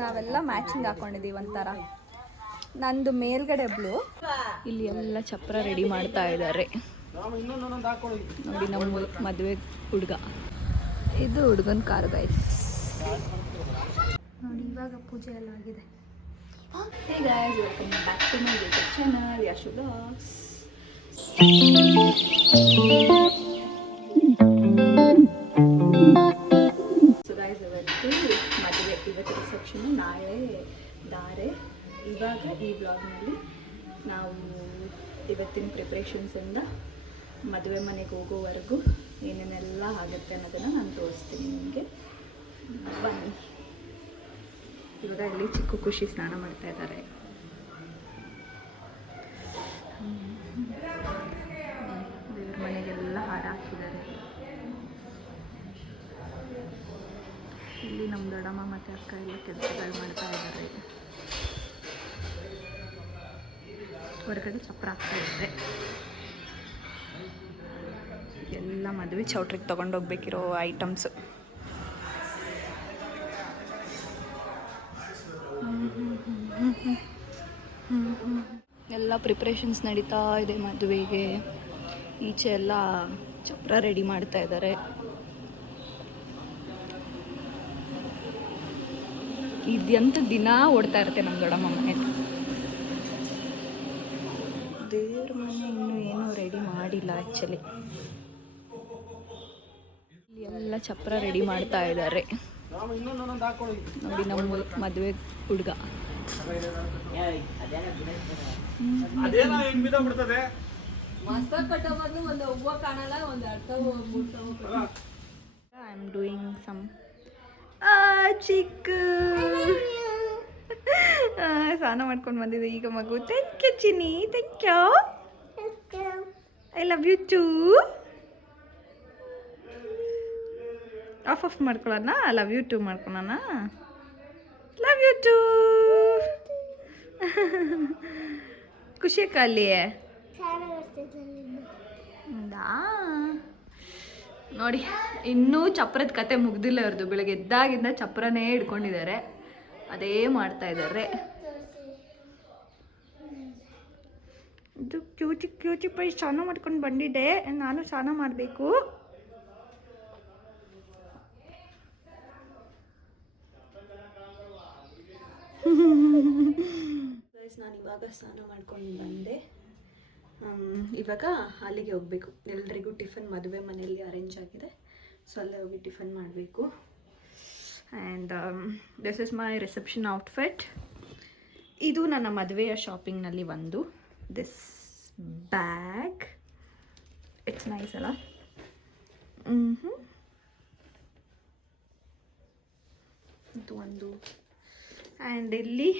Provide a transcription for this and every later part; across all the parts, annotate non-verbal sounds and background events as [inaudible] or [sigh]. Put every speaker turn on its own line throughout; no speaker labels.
ನಾವೆಲ್ಲ ಮ್ಯಾಚಿಂಗ್ ಹಾಕೊಂಡಿದೀವಿ ಒಂಥರ. ನಂದು ಮೇಲ್ಗಡೆ ಬ್ಲೂ ಇಲ್ಲಿ ಎಲ್ಲ ಚಪ್ರ ರೆಡಿ ಮಾಡ್ತಾ ಇದ್ದಾರೆ. ನೋಡಿ ನಮ್ಮ ಮದುವೆ ಹುಡುಗ. ಇದು ಹುಡುಗನ ಕಾರ್ ಗೈಸ್ ನೋಡಿ, ಇವಾಗ ಪೂಜೆ ಎಲ್ಲ ಆಗಿದೆ. Hey guys welcome back to my Yashu ಇವಾಗ ಈ ಬ್ಲಾಗ್ನಲ್ಲಿ ನಾವು ಇವತ್ತಿನ ಪ್ರಿಪ್ರೇಷನ್ಸಿಂದ ಮದುವೆ ಮನೆಗೆ ಹೋಗೋವರೆಗೂ ಏನೇನೆಲ್ಲ ಆಗುತ್ತೆ ಅನ್ನೋದನ್ನು ನಾನು ತೋರಿಸ್ತೀನಿ ನಿಮಗೆ. ಬನ್ನಿ. ಇವಾಗ ಇಲ್ಲಿ ಚಿಕ್ಕ ಖುಷಿ ಸ್ನಾನ ಮಾಡ್ತಾ ಇದ್ದಾರೆ. ದೇವ್ರ ಮನೆಗೆಲ್ಲ ಹಾರ ಹಾಕಿದ್ದಾರೆ. ಇಲ್ಲಿ ನಮ್ಮ ದೊಡ್ಡಮ್ಮ ಮತ್ತು ಅಕ್ಕ ಎಲ್ಲ ಕೆಲಸಗಳು ಮಾಡ್ತಾ ಇದ್ದಾರೆ. ಹೊರಗಡೆ ಚಪ್ಪರ ಹಾಕ್ತಾ ಇದ್ದೆ. ಎಲ್ಲ ಮದುವೆ ಚೌಟ್ರಿಗೆ ತೊಗೊಂಡೋಗ್ಬೇಕಿರೋ ಐಟಮ್ಸ್. ಎಲ್ಲ ಪ್ರಿಪ್ರೇಷನ್ಸ್ ನಡೀತಾ ಇದೆ ಮದುವೆಗೆ. ಈಚೆ ಎಲ್ಲ ಚಪ್ರ ರೆಡಿ ಮಾಡ್ತಾ ಇದ್ದಾರೆ ಇದೆಂತ ದಿನ ಓಡ್ತಾ ಇರುತ್ತೆ ನಮ್ಮ ದೊಡ್ಡಮ್ಮ ಮನೆ ದೇವ್ರ ಮನೆ ಇನ್ನೂ ಏನೂ ರೆಡಿ ಮಾಡಿಲ್ಲ ಆ್ಯಕ್ಚುಲಿ ಇಲ್ಲಿ ಎಲ್ಲ ಚಪ್ರ ರೆಡಿ ಮಾಡ್ತಾ ಇದ್ದಾರೆ. ನೋಡಿ ನಮ್ಮ ಮದುವೆ ಹುಡುಗ. ಐ ಆಮ್ ಡೂಯಿಂಗ್ ಸಮ್ ಚಿಕ್ಕ. ಸ್ನಾನ ಮಾಡ್ಕೊಂಡು ಬಂದಿದೆ. ಈಗ ಮಗು. Thank you Chini thank you I love you too of of ಮಾಡ್ಕೊಳ್ಳೋಣ? ಲವ್ ಯು ಟೂ ಮಾಡ್ಕೊಳ್ಳೋಣ? ಲವ್ ಯು ಟೂ ಖುಷಿ ಖಾಲಿ ನೋಡಿ, ಇನ್ನೂ ಚಪ್ರದ ಕತೆ ಮುಗ್ದಿಲ್ಲ ಅವ್ರದ್ದು ಬೆಳಗ್ಗೆ ಎದ್ದಾಗಿಂದ ಚಪ್ರನೇ ಹಿಡ್ಕೊಂಡಿದ್ದಾರೆ. ಅದೇ ಮಾಡ್ತಾ ಇದ್ದಾರೆ ಇದು ಕ್ಯೂಚಿ ಕ್ಯೂಟಿ ಪೈ ಸ್ನಾನ ಮಾಡ್ಕೊಂಡು ಬಂದಿದ್ದೆ. ನಾನು ಸ್ನಾನ ಮಾಡಬೇಕು. ನಾನು ಇವಾಗ ಸ್ನಾನ ಮಾಡ್ಕೊಂಡು ಬಂದೆ. ಇವಾಗ ಅಲ್ಲಿಗೆ ಹೋಗಬೇಕು. ಎಲ್ರಿಗೂ ಟಿಫನ್ ಮದುವೆ ಮನೆಯಲ್ಲಿ ಅರೇಂಜ್ ಆಗಿದೆ. ಸೊ ಅಲ್ಲೇ ಹೋಗಿ ಟಿಫನ್ ಮಾಡಬೇಕು. And this is my reception outfit ಇದು ನನ್ನ ಮದುವೆಯ ಶಾಪಿಂಗ್ನಲ್ಲಿ ಒಂದು. ದಿಸ್ ಬ್ಯಾಗ್ ಇಟ್ಸ್ ನೈಸ್ ಅಲ್ಲ? ಹ್ಞೂ ಇದು ಒಂದು. ಆ್ಯಂಡ್ ಇಲ್ಲಿ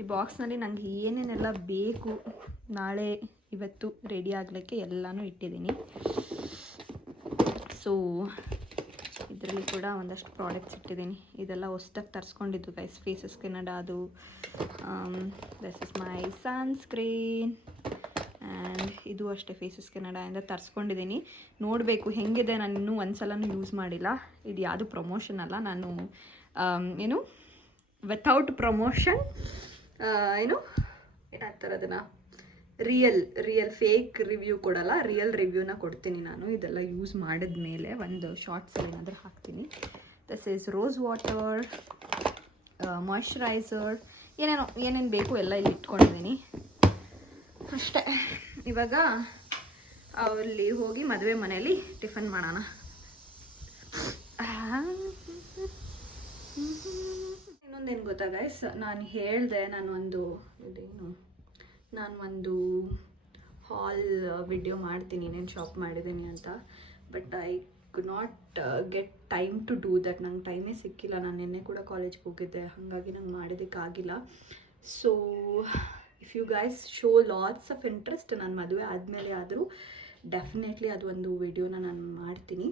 ಈ ಬಾಕ್ಸ್ನಲ್ಲಿ ನನಗೆ ಏನೇನೆಲ್ಲ ಬೇಕು ನಾಳೆ, ಇವತ್ತು ರೆಡಿ ಆಗಲಿಕ್ಕೆ ಎಲ್ಲನೂ ಇಟ್ಟಿದ್ದೀನಿ. ಸೊ ಇದರಲ್ಲಿ ಕೂಡ ಒಂದಷ್ಟು ಪ್ರಾಡಕ್ಟ್ಸ್ ಇಟ್ಟಿದ್ದೀನಿ. ಇದೆಲ್ಲ ಹೊಸ್ದಾಗಿ ತರಿಸ್ಕೊಂಡಿದ್ದು ಗೈಸ್ ಫೇಸಸ್ ಕೆನಡಾ ಅದು this is my sunscreen and ಇದು ಅಷ್ಟೇ ಫೇಸಸ್ ಕೆನಡಾಯಿಂದ ತರಿಸ್ಕೊಂಡಿದ್ದೀನಿ. ನೋಡಬೇಕು ಹೆಂಗಿದೆ, ನಾನು ಇನ್ನೂ ಒಂದು ಯೂಸ್ ಮಾಡಿಲ್ಲ. ಇದು ಯಾವುದು ಪ್ರಮೋಷನ್ ಅಲ್ಲ, ನಾನು ಏನು ವಿತೌಟ್ ಪ್ರಮೋಷನ್ ಏನು ಏನಾಗ್ತಾರೆ ಅದನ್ನು ರಿಯಲ್ ರಿಯಲ್ ಫೇಕ್ ರಿವ್ಯೂ ಕೊಡಲ್ಲ ರಿಯಲ್ ರಿವ್ಯೂನ ಕೊಡ್ತೀನಿ ನಾನು. ಇದೆಲ್ಲ ಯೂಸ್ ಮಾಡಿದ ಮೇಲೆ ಒಂದು ಶಾರ್ಟ್ಸ್ ಏನಾದರೂ ಹಾಕ್ತೀನಿ. This is rose water moisturiser ಏನೇನೋ, ಏನೇನು ಬೇಕು ಎಲ್ಲ ಇಲ್ಲಿ ಇಟ್ಕೊಂಡಿದ್ದೀನಿ. ಅಷ್ಟೇ. ಇವಾಗ ಅಲ್ಲಿ ಹೋಗಿ ಮದುವೆ ಮನೆಯಲ್ಲಿ ಟಿಫನ್ ಮಾಡೋಣ. ಇನ್ನೊಂದೇನು ಗೊತ್ತಾ ಗೈಸ್ ನಾನು ಹೇಳಿದೆ ನಾನು ಒಂದು ಇದೇನು? ನಾನು ಒಂದು ಹಾಲ್ ವಿಡಿಯೋ ಮಾಡ್ತೀನಿ, ಇನ್ನೇನು ಶಾಪ್ ಮಾಡಿದ್ದೀನಿ ಅಂತ. But I could not get time to do that ನಂಗೆ ಟೈಮೇ ಸಿಕ್ಕಿಲ್ಲ. ನಾನು ನಿನ್ನೆ ಕೂಡ ಕಾಲೇಜ್ಗೆ ಹೋಗಿದ್ದೆ. ಹಾಗಾಗಿ ನಂಗೆ ಮಾಡೋದಕ್ಕಾಗಿಲ್ಲ so if you guys show lots of interest ನಾನು ಮದುವೆ ಆದಮೇಲೆ ಆದರೂ ಡೆಫಿನೆಟ್ಲಿ ಅದೊಂದು ವಿಡಿಯೋನ ನಾನು ಮಾಡ್ತೀನಿ.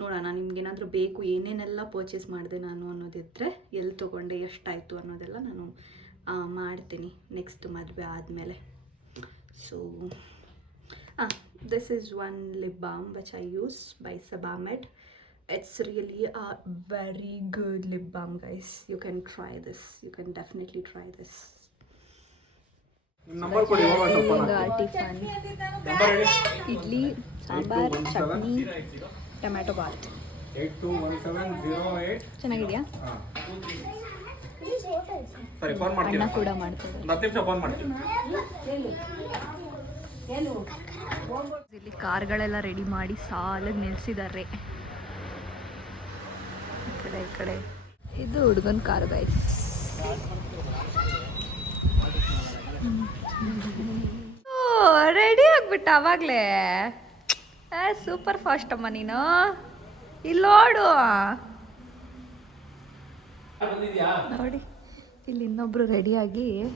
ನೋಡೋಣ. ನಿಮ್ಗೇನಾದರೂ ಬೇಕು, ಏನೇನೆಲ್ಲ ಪರ್ಚೇಸ್ ಮಾಡಿದೆ ನಾನು ಅನ್ನೋದಿದ್ದರೆ ಎಲ್ಲಿ ತೊಗೊಂಡೆ, ಎಷ್ಟಾಯಿತು ಅನ್ನೋದೆಲ್ಲ ನಾನು ಮಾಡ್ತೀನಿ ನೆಕ್ಸ್ಟ್ ಮದುವೆ ಆದಮೇಲೆ. ಸೊ ಹಾಂ this is one lip balm which I use by Sebamed it's really a very good lip balm guys. You can try this. You can definitely try this.
Idli sambar chutney tomato bath.
ಚೆನ್ನಾಗಿದೆಯಾ?
ಸರಿ phone ಮಾಡ್ತೀನಿ
ಕೂಡ ಮಾಡ್ತಾರೆ
ಒಂದು ಹತ್ತು ನಿಮಿಷ phone ಮಾಡ್ತೀನಿ
ಇಲ್ಲಿ ಕಾರ್ಗಳೆಲ್ಲ ರೆಡಿ ಮಾಡಿ ಸಾಲಾಗಿ ನಿಲ್ಸಿದ್ದಾರೆ. ಈ ಕಡೆ ಈ ಕಡೆ. ಇದು ಹುಡುಗನ ಕಾರ್ ಗೈಸ್ ರೆಡಿ ಆಗ್ಬಿಟ್ಟ ಅವಾಗಲೇ. ಸೂಪರ್ ಫಾಸ್ಟ್ ಅಮ್ಮ ನೀನು. ಇಲ್ಲಿ ನೋಡು. ನೋಡಿ ಇಲ್ಲಿ ಇನ್ನೊಬ್ರು ರೆಡಿಯಾಗಿ ಆಗಿ.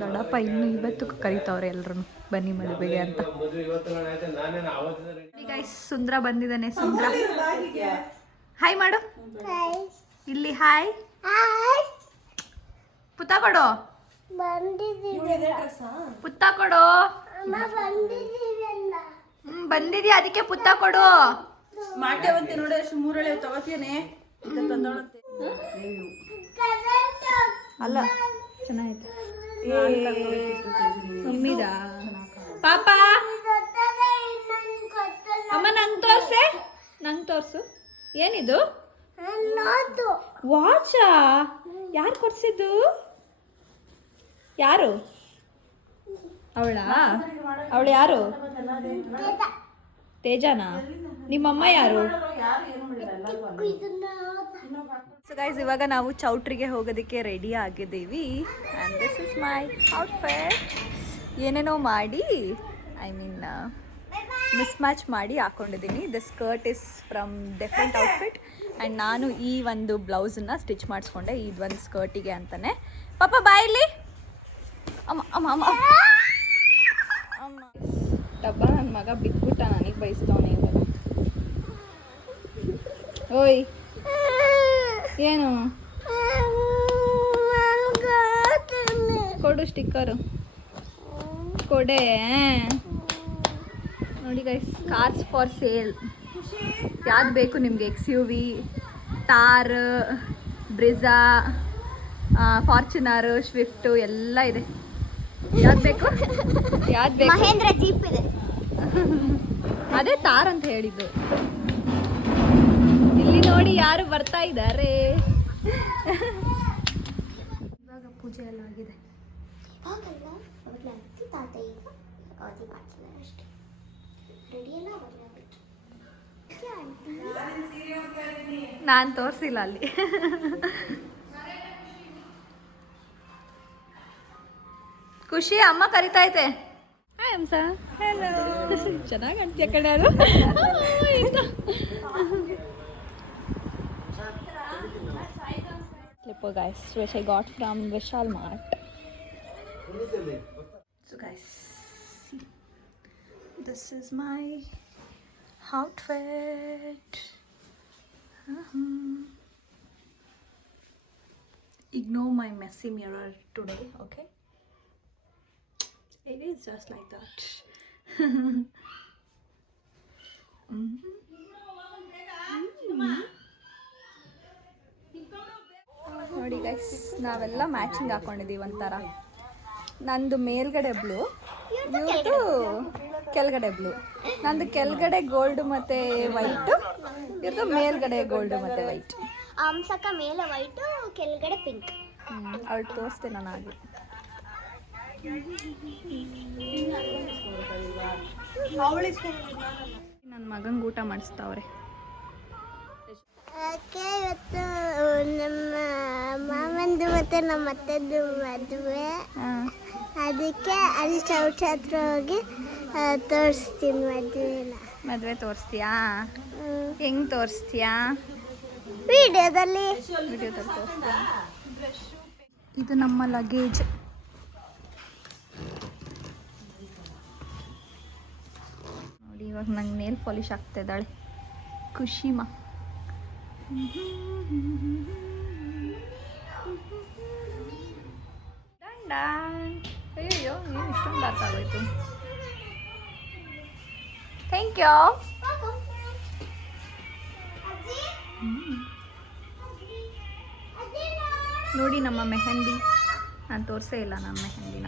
ದೊಡ್ಡಪ್ಪ [laughs] ಇನ್ನು ಇವತ್ತು ಕರಿತಾವ್ರೆ ಎಲ್ರು ಬನ್ನಿ ಮದುವೆಗೆ ಅಂತ. ಈಗ ಸುಂದ್ರ ಬಂದಿದ್ದಾನೆ ಸುಂದ್ರ. ಹಾಯ್ ಮಾಡು. ಇಲ್ಲಿ ಹಾಯ್ ಪುತ್ತ ಕೊಡು. ಪುತ್ತ ಕೊಡು. ಹ್ಮ್ ಬಂದಿದ್ಯಾ? ಅದಕ್ಕೆ ಪುತ್ತ ಕೊಡು.
ಮಾಡ್ತೇವಂತೆ ನೋಡಿ ಅಷ್ಟು ಮೂರಳೆ ತಗೋತೀನಿ ತಂದೋಳಂತೆ
ಅಲ್ಲ ಚೆನ್ನಾಗೈತೆ. ಮಮ್ಮಿದಾ ಪಾಪ ಅಮ್ಮ ನಂಗೆ ತೋರ್ಸೆ. ನಂಗೆ ತೋರ್ಸು. ಏನಿದು? ವಾಚಾ? ಯಾರು ಕೊಡ್ಸಿದ್ದು? ಯಾರು? ಅವಳ? ಅವಳು ಯಾರು? ತೇಜನಾ? ನಿಮ್ಮಮ್ಮ ಯಾರು? ಸೊ ಗೈಸ್ ಇವಾಗ ನಾವು ಚೌಟ್ರಿಗೆ ಹೋಗೋದಕ್ಕೆ ರೆಡಿ ಆಗಿದ್ದೀವಿ. And this is my outfit ಏನೇನೋ ಮಾಡಿ ಐ ಮೀನ್ ಮಿಸ್ ಮ್ಯಾಚ್ ಮಾಡಿ ಹಾಕೊಂಡಿದ್ದೀನಿ. The skirt is from different outfit and ನಾನು ಈ ಒಂದು ಬ್ಲೌಸನ್ನ ಸ್ಟಿಚ್ ಮಾಡಿಸ್ಕೊಂಡೆ. ಇದೊಂದು ಸ್ಕರ್ಟಿಗೆ ಅಂತಲೇ ಪಾಪ ಬಾಯಿಲಿ ಅಮ್ಮ ಅಮ್ಮ ಅಮ್ಮ ಅಮ್ಮ. ಡಬ್ಬ ನನ್ನ ಮಗ ಬಿದ್ಬಿಟ್ಟ, ನನಗೆ ಬಯಸ್ತವನೆ ಓಯ್. ಏನು? ಕೊಡು ಸ್ಟಿಕ್ಕರು. ಕೊಡೆ. ನೋಡಿ ಗೈಸ್ ಕಾರ್ಸ್ ಫಾರ್ ಸೇಲ್ ಯಾವ್ದು ಬೇಕು ನಿಮಗೆ? X U V Thar Brezza Fortuner Swift ಎಲ್ಲ ಇದೆ. ಯಾವ್ದು ಬೇಕು? ಯಾವ್ದು ಬೇಕು?
ಮಹೇಂದ್ರ ಜೀಪ್ ಇದೆ.
ಅದೇ ತಾರ್ ಅಂತ ಹೇಳಿದ್ದು. ಇಲ್ಲಿ ನೋಡಿ ಯಾರು ಬರ್ತಾ ಇದ್ದಾರೆ. ಇವಾಗ ಪೂಜೆ ಎಲ್ಲ ಆಗಿದೆ.
ತಾತ ಈಗ ಮಾಡ್ತಿದ್ದಾರೆ ಅಷ್ಟೇ. ರೆಡಿ ಎಲ್ಲ
ನಾನು ತೋರಿಸಿಲ್ಲ ಅಲ್ಲಿ. ಖುಷಿ ಅಮ್ಮ ಕರಿತೈತೆ ಹಾಯ್ ಹಂಸ ಹಲೋ ಚೆನ್ನಾಗಿ ಕಾಣ್ತೀಯ ಕಡೆ ಅದು Slipper guys, which I got from Vishal Mart. So guys, see, this is my outfit. Uh-huh. Ignore my messy mirror today, okay? It is just like that. [laughs] ನೋಡಿ ಗೈಸ್ ನಾವೆಲ್ಲ ಮ್ಯಾಚಿಂಗ್ ಹಾಕೊಂಡಿದೀವಿ ಒಂಥರ. ನಂದು ಮೇಲ್ಗಡೆ blue ಇವ್ರದ್ದು ಕೆಳಗಡೆ ಬ್ಲೂ ನಂದು ಕೆಳಗಡೆ gold ಮತ್ತೆ ವೈಟು ಇವ್ರದ್ದು ಮೇಲ್ಗಡೆ ಗೋಲ್ಡ್ ಮತ್ತೆ ವೈಟ್
ಅಂಸಕ ಮೇಲೆ ವೈಟು ಕೆಳಗಡೆ ಪಿಂಕ್
ಅವಳು ತೋರಿಸ್ದೆ ನಾನು ಆಗಲಿ ನನ್ನ ಮಗಂಗೆ ಊಟ ಮಾಡಿಸ್ತಾವ್ರೆ.
ಇವತ್ತು ನಮ್ಮ ಮಾಮಂದು ಮತ್ತೆ ನಮ್ಮ ಅತ್ತೆದು ಮದುವೆ.
ಹಾಂ.
ಅದಕ್ಕೆ ಅಲ್ಲಿ ಚೌಚ ಹತ್ರ ಹೋಗಿ ತೋರಿಸ್ತೀನಿ ಮದುವೆನ.
ಮದುವೆ ತೋರಿಸ್ತೀಯಾ? ಹೆಂಗ್ ತೋರಿಸ್ತೀಯಾ?
ವಿಡಿಯೋದಲ್ಲಿ.
ವಿಡಿಯೋದಲ್ಲಿ ತೋರಿಸ್ತೀಯಾ ಇದು ನಮ್ಮ ಲಗೇಜ್. ಇವಾಗ ನಂಗೆ ನೇಲ್ ಪಾಲಿಶ್ ಆಗ್ತಾ ಇದ್ದಾಳೆ. ಖುಷಿಮಾ ಅಯ್ಯೋ ಏನು ಇಷ್ಟೊಂದು ಆಗೋಯ್ತು. ಥ್ಯಾಂಕ್ ಯು ನೋಡಿ ನಮ್ಮ ಮೆಹಂದಿ. ನಾನು ತೋರಿಸೇ ಇಲ್ಲ ನಮ್ಮ ಮೆಹಂದಿನ.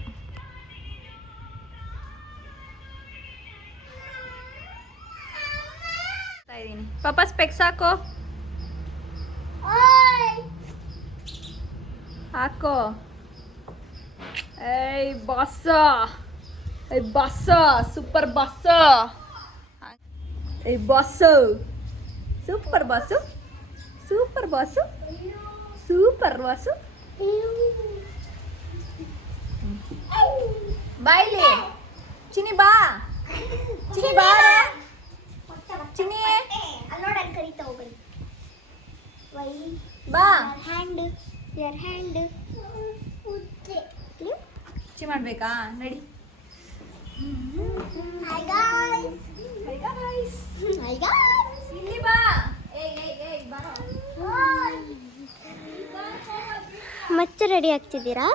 ಇದ್ದೀನಿ ಪಾಪ ಸ್ಪೆಕ್ಸ್ ಹಾಕೋ ಹಾಕೋ ಏಯ್ ಬಾಸ ಏಯ್ ಬಾಸ ಸೂಪರ್ ಬಾಸ ಏಯ್ boss super boss super boss super boss ಬಾಯ್ಲಿ ಚಿನಿ ಬಾ ಚಿನಿ ಬಾ ಚಿನಿ
ಅಲ್ಲೋಡ ಅಲ್ಲಿ ಕರಿತಾ ಹೋಗಲಿ ವೈ
ಬಾ.
ಹ್ಯಾಂಡ್ ಯರ್ ಹ್ಯಾಂಡ್
ಚಿ ಮಾಡಬೇಕಾ? ನಡಿ.
Hi guys
hi guys
hi guys
ಇಲ್ಲಿ ಬಾ. ಏಯ್ ಏಯ್ ಏಯ್ ಬಾ.
ಮತ್ತೆ ರೆಡಿ ಆಗ್ತಿದ್ದೀರಾ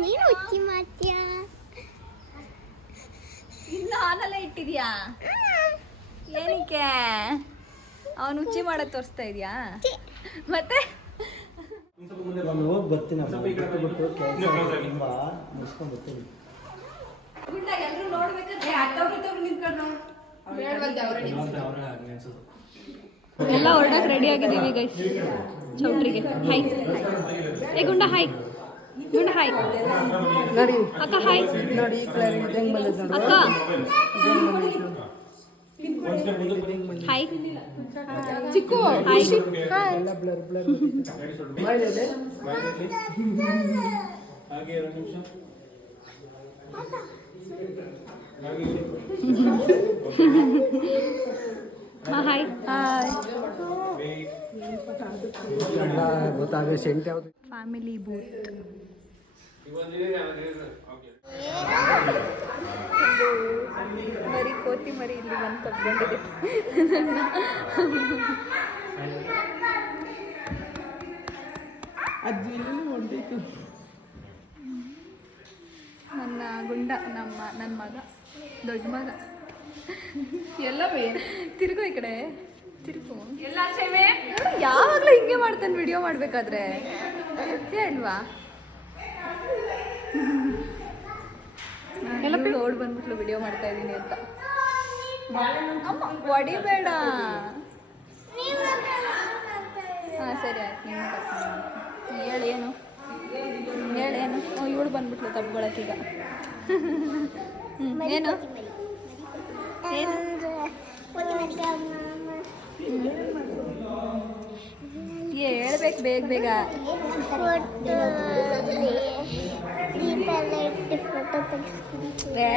ನೀನು ಉಚ್ಚಿ ಮಾಡ್ತೀಯ
ಇನ್ನು ಆನಲ್ಲೇ ಇಟ್ಟಿದ್ಯಾ ಏನಕ್ಕೆ ಅವನು ಉಚ್ಚಿ ಮಾಡೋದು ತೋರಿಸ್ತಾ ಇದೆಯಾ? ಮತ್ತೆ?
ಬರ್ತೀನಿ
ಎಲ್ಲರೂ ನೋಡ್ಬೇಕಾದ್ರೆ ಎಲ್ಲ ಹೊರಡಕ್ಕೆ ರೆಡಿ ಆಗಿದ್ದೀವಿ ಗೈಸ್ ಚೌಟ್ರಿಗೆ. ಹಾಯ್ ಏ ಗುಂಡ ಹಾಯ್ ಗುಂಡ ಹಾಯ್ ಅಕ್ಕ ಹಾಯ್
ನೋಡಿ ಹೆಂಗ್ ಬಂದದ್ ನೋಡಿ.
ಅಕ್ಕ. ಹಾಯ್ ಚಿಕ್ಕು ಹಾಯ್
ಎಲ್ಲ ಬ್ಲರ್ ಬ್ಲರ್
ಹಾಗೆ ಎರಡು ನಿಮಿಷ
ಹಾಯ್ ಹಾಯ್
ಎಲ್ಲ ಗೊತ್ತಾಗ ಸೆಂಟ್ ಯಾವುದು
ಫ್ಯಾಮಿಲಿ ಬೂತ್ ಬರೀ ಕೋತಿ ಮರಿ ಇಲ್ಲಿ ಬಂದು ತಗೊಂಡಿದೆ
ಅಜ್ಜಿ ಎಲ್ಲೆಲ್ಲೋ
ನನ್ನ ಗುಂಡ ನಮ್ಮ ನನ್ನ ಮಗ ದೊಡ್ಡ ಮಗ. ಎಲ್ಲವೇ ತಿರುಗು ಈ ಕಡೆ. ತಿರುಗು. ಯಾವಾಗಲೂ ಹಿಂಗೆ ಮಾಡ್ತಾನೆ ವಿಡಿಯೋ ಮಾಡಬೇಕಾದ್ರೆ. ಅಲ್ವಾ? ಎಲ್ಲ ಓಡ್ ಬಂದ್ಬಿಟ್ಲು ವಿಡಿಯೋ ಮಾಡ್ತಾ ಇದ್ದೀನಿ ಅಂತ ಅಮ್ಮ ಹೊಡಿಬೇಡ ಹಾಂ ಸರಿ ಆಯ್ತು ನೀನು ಕರ್ಕೊಂಡು ಹೇಳೇನು ಹೇಳೇನು ಇವಳು ಬಂದ್ಬಿಟ್ಲು ತಬ್ಕೊಳಕ್ಕೀಗ ಹ್ಞೂ ಏನು ಏನು ಹೇಳ್ಬೇಕು ಬೇಗ ಬೇಗ
ದೀಪೆಲ್ಲ ಇಟ್ಟು ಫೋಟೋ ತೆಗಿಸ್ಕೊಂಡು
ಏ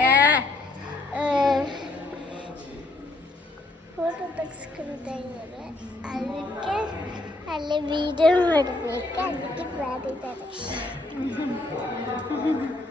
ಫೋಟೋ ತೆಗಿಸ್ಕೊಳ್ತಾ ಇದ್ದಾರೆ ಅದಕ್ಕೆ ಅಲ್ಲೇ ವಿಡಿಯೋ ಮಾಡಬೇಕು ಅದಕ್ಕೆ ಮಾಡಿದ್ದಾರೆ
ನೋಡಿ ಈಗ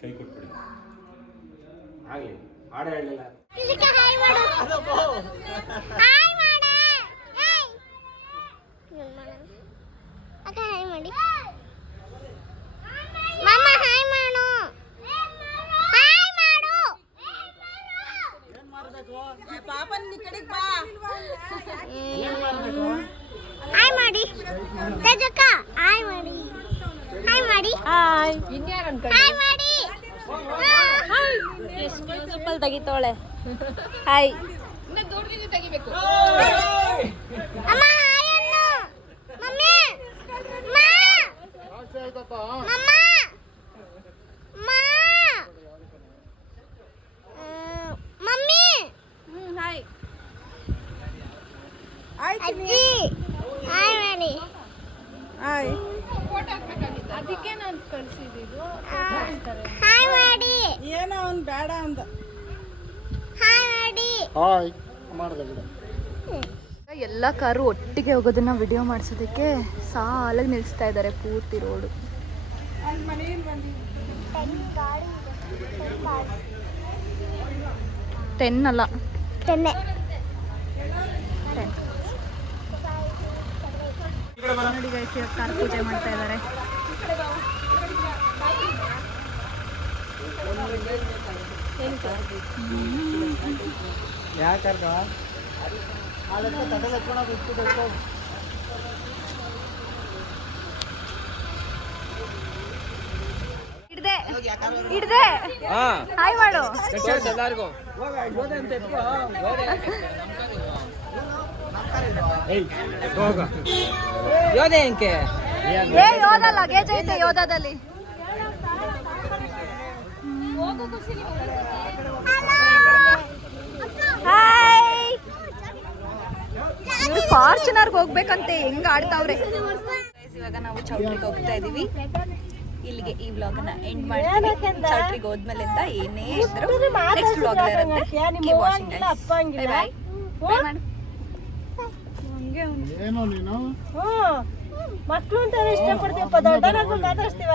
ಕೈ ಕೊಟ್ಬಿಡಿ.
ಆಗಲಿ ಹಾಡ ಹೇಳಲಿಲ್ಲ
ಹಾಯ್ ಮಾಡು ಹಾಯ್ ಮಾಡ ಅಕ್ಕ ಹಾಯ್ ಮಾಡಿ ಮಾಮ ಹಾಯ್ ಮಾಡು ಹಾಯ್ ಮಾಡು
ಪಾಪನ್ ಈ ಕಡೆಗೆ ಬಾ
ಹಾಯ್ ಮಾಡಿ. ತೇಜಕ್ಕ ಹಾಯ್ ಮಾಡಿ. ಹಾಯ್ ಮಾಡಿ.
ಹಾಯ್. ಇನ್ಯಾರು
ಹಾಯ್ ಮಾಡಿ.
Simple hi.
ಅಮ್ಮ
ಹಾಯ್
ಹಾಯ್ ಮಾಡಿ
ಏನೋ ಅವ್ನು ಬೇಡ ಅಂದ.
ಹಾಯ್ ಮಾಡಿ
ಹಾಯ್ ಮಾಡಿದೆ ಬಿಡು.
ಎಲ್ಲ ಕಾರು ಒಟ್ಟಿಗೆ ಹೋಗೋದನ್ನ ವಿಡಿಯೋ ಮಾಡಿಸೋದಕ್ಕೆ ಸಾಲಾಗಿ ನಿಲ್ಲಿಸ್ತಾ ಇದ್ದಾರೆ ಪೂರ್ತಿ ರೋಡು ಟೆನ್ ಅಲ್ಲ.
ಟೆನ್ನೆ
ಟೆನ್ ನೋಡಿ ಗೈಸ್ ಇವತ್ತು ಕಾರ್ ಪೂಜೆ ಮಾಡ್ತಾ ಇದ್ದಾರೆ. ಹಿಡ್ದೆ ಹಿಡ್ದೆ ಹಾಯ್ ಮಾಡು. ಏ ಯೋಧ ಲಗೇಜ್ ಐತೆ ಯೋಧದಲ್ಲಿ. ಫಾರ್ಚುನರ್ಗೆ ಹೋಗ್ಬೇಕಂತೆ ಹೆಂಗ್ ಆಡ್ತಾವ್ರೆ? ಇವಾಗ ನಾವು ಚೌಟ್ರಿಗೆ ಹೋಗ್ತಾ ಇದೀವಿ. ಇಲ್ಲಿಗೆ ಈ ಬ್ಲಾಗ್ನ ಎಂಡ್ ಮಾಡ್ತೀವಿ ಚೌಟ್ರಿಗೆ ಹೋದ್ಮೇಲೆ ಏನೇ ಇದ್ರು ನೆಕ್ಸ್ಟ್ ಬ್ಲಾಗ್ ಇರುತ್ತೆ. ಬಾಯ್ watching, ಮಾಡು.
ಏನೋ ನೀನು?
ಮಕ್ಳು ಅಂತ ಇಷ್ಟಪಡ್ತೀವಪ್ಪ ದೊಡ್ಡ ಮಾತಾಡ್ತೀವ